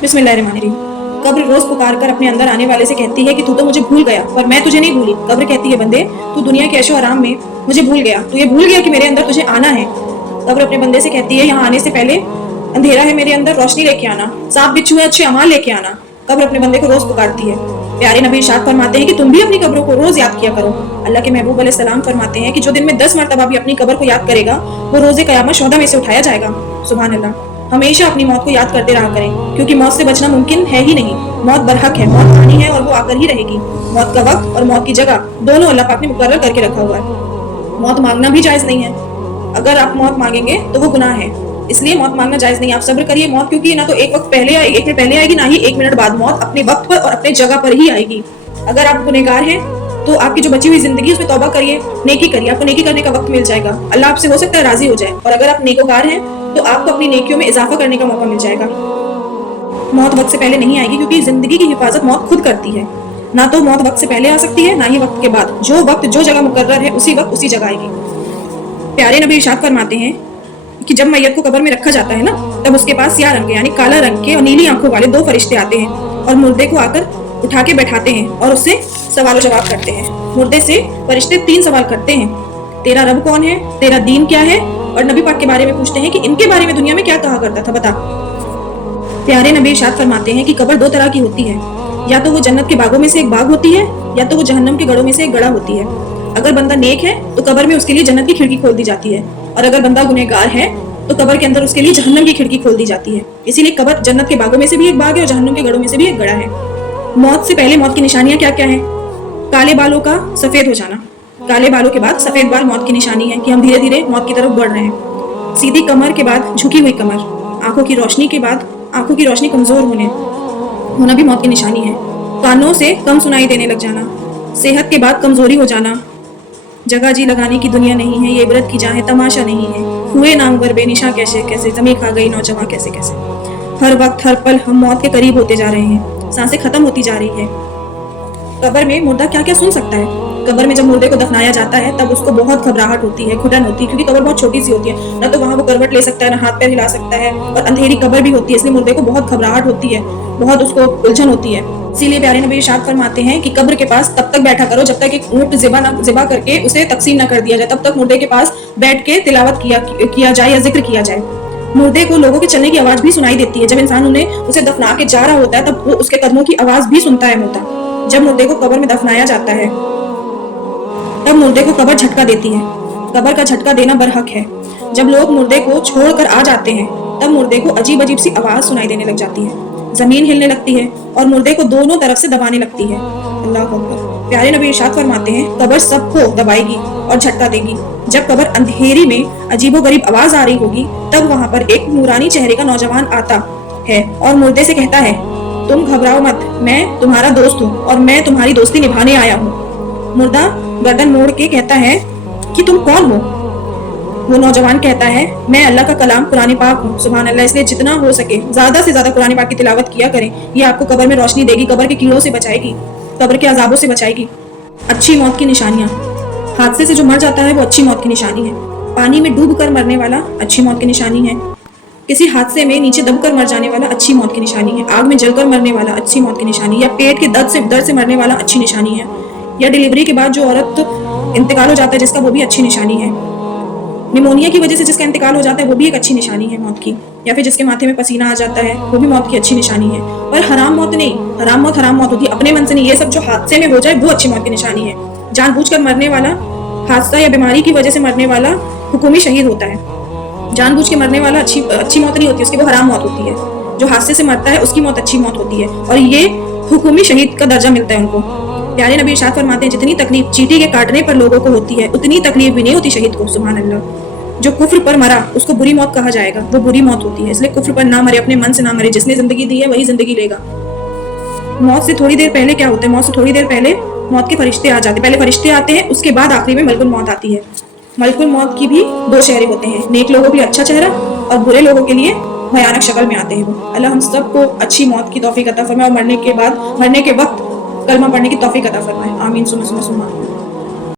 बिस्मिल्लाहिर्रहमानिर्रहीम। कब्र रोज पुकार कर अपने अंदर आने वाले से कहती है कि तू तो मुझे भूल गया, पर मैं तुझे नहीं भूली। कब्र कहती है, बंदे तू दुनिया के ऐशो आराम में मुझे भूल गया, तू ये भूल गया कि मेरे अंदर तुझे आना है। कब्र अपने बंदे से कहती है, यहाँ आने से पहले अंधेरा है मेरे अंदर, रोशनी लेके आना, सांप बिच्छू है, अच्छे अमाल लेके आना। कब्र अपने बंदे को रोज पुकारती है। प्यारे नबी इरशाद फरमाते हैं कि तुम भी अपनी कब्रों को रोज याद किया करो। अल्लाह के महबूब अलैहिस्सलाम फरमाते हैं कि जो दिन में 10 मरतबा भी अपनी कब्र को याद करेगा वो रोजे क़यामत शोधा में से उठाया जाएगा। सुभान अल्लाह। हमेशा अपनी मौत को याद करते रहा करें, क्योंकि मौत से बचना मुमकिन है ही नहीं। मौत बरहक है, मौत आनी है और वो आकर ही रहेगी। मौत का वक्त और मौत की जगह दोनों अल्लाह पाक ने मुकर्रर करके रखा हुआ है। मौत मांगना भी जायज नहीं है। अगर आप मौत मांगेंगे तो वो गुनाह है, इसलिए मौत मांगना जायज नहीं। आप सब्र करिए मौत, क्योंकि ना तो एक वक्त पहले आएगी, 1 मिनट पहले आएगी, ना ही 1 मिनट बाद। मौत अपने वक्त पर और अपने जगह पर ही आएगी। अगर आप गुनहगार हैं तो आपकी जो बची हुई जिंदगी उसमें तौबा करिए, नेकी करिए, आपको नेकी करने का वक्त मिल जाएगा। अल्लाह आपसे हो सकता है राजी हो जाए। और अगर आप नेकोकार हैं तो आपको अपनी नेकियों में इजाफा करने का मौका मिल जाएगा। मौत वक्त से पहले नहीं आएगी, क्योंकि जिंदगी की हिफाजत मौत खुद करती है। ना तो मौत वक्त से पहले आ सकती है, ना ही वक्त के बाद। जो वक्त जो जगह मुकर्रर है उसी वक्त उसी जगह आएगी। प्यारे नबी इरशाद फरमाते हैं कि जब मैयत को कब्र में रखा जाता है ना, तब उसके पास सियाह रंग के यानी काला रंग के और नीली आंखों वाले 2 फरिश्ते आते हैं और मुर्दे को आकर उठा के बैठाते हैं और उससे सवाल जवाब करते हैं। मुर्दे से फरिश्ते 3 सवाल करते हैं, तेरा रब कौन है, तेरा दीन क्या है, और नबी पाक के बारे में पूछते हैं कि इनके बारे में दुनिया में क्या कहा करता था, बता। प्यारे नबी इरशाद फरमाते हैं कि कब्र 2 तरह की होती है, या तो वो जन्नत के बागों में से एक बाग होती है, या तो वो जहन्नम के गढ़ों में से एक गड़ा होती है। अगर बंदा नेक है तो कब्र में उसके लिए जन्नत की खिड़की खोल दी जाती है, और अगर बंदा गुनहगार है तो कब्र के अंदर उसके लिए जहन्नम की खिड़की खोल दी जाती है। इसीलिए कब्र जन्नत के बागों में से भी एक बाग है और जहन्नम के गढ़ों में से भी एक गड़ा है। मौत से पहले मौत की निशानियां क्या क्या हैं? काले बालों का सफेद हो जाना। काले बालों के बाद सफेद बाल मौत की निशानी है कि हम धीरे धीरे मौत की तरफ बढ़ रहे हैं। सीधी कमर के बाद झुकी हुई कमर। आंखों की रोशनी के बाद आंखों की रोशनी कमजोर होना भी मौत की निशानी है। कानों से कम सुनाई देने लग जाना। सेहत के बाद कमजोरी हो जाना। जगह जी लगाने की दुनिया नहीं है, ये इबरत की जगह है, तमाशा नहीं है। हुए नामवर बेनिशा कैसे कैसे, जमी खा गई नौजवान कैसे कैसे। हर वक्त हर पल हम मौत के करीब होते जा रहे हैं, सांसें खत्म होती जा रही है। कब्र में मुर्दा क्या क्या सुन सकता है? कब्र में जब मुर्दे को दफनाया जाता है तब उसको बहुत घबराहट होती है, घुटन होती है, क्योंकि कब्र बहुत छोटी सी होती है। ना तो वहाँ वो करवट ले सकता है, ना हाथ पैर हिला सकता है, और अंधेरी कब्र भी होती है, इसलिए मुर्दे को बहुत घबराहट होती है, बहुत उसको उलझन होती है। इसीलिए प्यारे नबी इरशाद फरमाते हैं कि कब्र के पास तब तक बैठा करो जब तक एक ऊंट ज़िबा करके उसे तकसीम न कर दिया जाए, तब तक मुर्दे के पास बैठ के तिलावत किया जाए या जिक्र किया जाए। मुर्दे को लोगों के चलने की आवाज भी सुनाई देती है। जब इंसान उसे दफना के जा रहा होता है तब वो उसके कदमों की आवाज भी सुनता है मुर्दा। जब मुर्दे को कब्र में दफनाया जाता है तब मुर्दे को कब्र झटका देती है। कब्र का झटका देना बरहक है। जब लोग मुर्दे को छोड़कर आ जाते हैं तब मुर्दे को अजीब अजीब सी आवाज सुनाई देने लग जाती है, जमीन हिलने लगती है और मुर्दे को दोनों तरफ से दबाने लगती है। अल्लाह अकबर। प्यारे नबी इरशाद फरमाते हैं, कब्र सबको दबाएगी और झटका देगी। जब कब्र अंधेरी में अजीबोगरीब आवाज आ रही होगी तब वहां पर एक नूरानी चेहरे का नौजवान आता है और मुर्दे से कहता है, तुम घबराओ मत, मैं तुम्हारा दोस्त हूँ और मैं तुम्हारी दोस्ती निभाने आया हूँ। मुर्दा गर्दन मोड़ के कहता है कि तुम कौन हो? वो नौजवान कहता है, मैं अल्लाह का कलाम कुरान पाक हूँ। सुभान अल्लाह। इसलिए जितना हो सके ज्यादा से ज्यादा कुरान पाक की तिलावत किया करें, ये आपको कब्र में रोशनी देगी, कब्र के कीड़ों से बचाएगी, कब्र के अजाबों से बचाएगी। अच्छी मौत की निशानियां। हादसे से जो मर जाता है वो अच्छी मौत की निशानी है। पानी में डूब कर मरने वाला अच्छी मौत की निशानी है। किसी हादसे में नीचे दबकर मर जाने वाला अच्छी मौत की निशानी है। आग में जलकर मरने वाला अच्छी मौत की निशानी, या पेट के दर्द से मरने वाला अच्छी निशानी है, या डिलीवरी के बाद जो औरत इंतकाल हो जाता है जिसका, वो भी अच्छी निशानी है। निमोनिया की वजह से जिसका इंतकाल हो जाता है वो भी एक अच्छी निशानी है मौत की, या फिर जिसके माथे में पसीना आ जाता है वो भी मौत की अच्छी निशानी है। पर हराम मौत नहीं, हराम मौत होती है अपने मन से नहीं। ये सब जो हादसे में हो जाए वो अच्छी मौत की निशानी है। जानबूझकर मरने वाला, हादसा या बीमारी की वजह से मरने वाला हुकूमी शहीद होता है। जानबूझ के मरने वाला अच्छी मौत नहीं होती, उसकी वो हराम मौत होती है। जो हादसे से मरता है उसकी मौत अच्छी मौत होती है, और ये हुकूमी शहीद का दर्जा मिलता है उनको। प्यारे नबी इरशाद फरमाते हैं, जितनी तकलीफ चींटी के काटने पर लोगों को होती है उतनी तकलीफ भी नहीं होती शहीद को। सुभान अल्लाह। जो कुफ्र पर मरा उसको बुरी मौत कहा जाएगा, वो बुरी मौत होती है। इसलिए कुफ्र पर ना मरे, अपने मन से ना मरे। जिसने जिंदगी दी है वही जिंदगी लेगा। मौत से थोड़ी देर पहले क्या होता है? मौत से थोड़ी देर पहले मौत के फरिश्ते आ जाते हैं। पहले फरिश्ते आते हैं, उसके बाद आखिरी में मलकुल मौत आती है। मलकुल मौत की भी 2 चेहरे होते हैं। नेक लोगों के लिए अच्छा चेहरा और बुरे लोगों के लिए भयानक शक्ल में आते हैं वो। अल्लाह हम सबको अच्छी मौत की तौफीक अता फरमाए और मरने के वक्त कलमा पढ़ने की तौफीक अता फरमाए। आमीन सुम्मा सुम्मा सुम्मा।